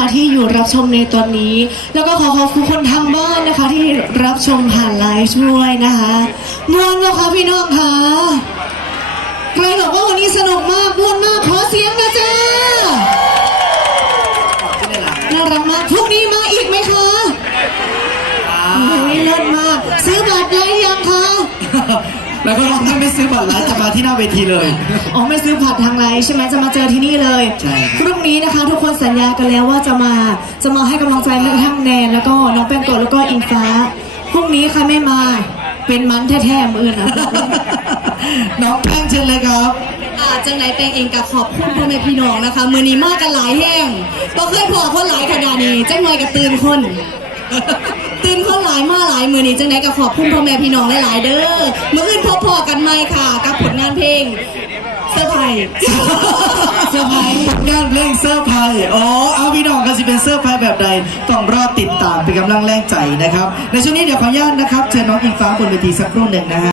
นะคะที่อยู่รับชมในตอนนี้ แล้วก็ขอขอบคุณคนทางบ้านนะคะที่รับชมผ่านไลฟ์ด้วยนะคะมวนนะคะพี่น้องคะใครบอกว่าวันนี้สนุกมากมวนมากขอเสียงนะจ๊ะน่ารักมากพรุ่งนี้มาอีกไหมคะโอ้ยเลิศมาก ซื้อบัตรได้ยังคะ แล้วก็ถ้าไม่ซื้อบัตรแล้วจะมาที่หน้าเวทีเลย อ๋อไม่ซื้อผัดทางไลน์ใช่ไหมจะมาเจอที่นี่เลยใช่ครับ พรุ่งนี้นะคะ ทุกคนสัญญากันแล้วว่าจะมาจะมาให้กำลังใจแม่ทั้งแนนแล้วก็น้องแป้งโกะแล้วก็อิงฟ้าพรุ่งนี้ใครไม่มาเป็นมันแท้ๆมืออื่นนะน้องแป้งเชิญเลยครับ อ่าจังไหนแปลงเองกับขอบคุณพ่อแม่พี่น้องนะคะ มือนี้มากกันหลายแห้งก็เคยพอคนหลายขนาดนี้จังหน่อยกับตื่นคน ตื่นคนหลายมาหลายมือนี้จังไหนกับขอบคุณพ่อแม่พี่น้องหลายๆเด้อมืออื่นพบพอ กันใหม่ค่ะ กับผลงานเพลงเซอร์ไพรส์เซอร์ไพรส์ผลงานเพลงเซอร์ไพรส์อ๋อเอาพี่น้องกันสิเป็นเซอร์ไพรส์แบบใดต้องรอติดตามเป็นกำลังแรงใจนะครับ ในช่วงนี้เดี๋ยวขออนุญาตนะครับเชิญน้องอิงฟ้าบนเวทีสักครู่หนึ่งนะฮะ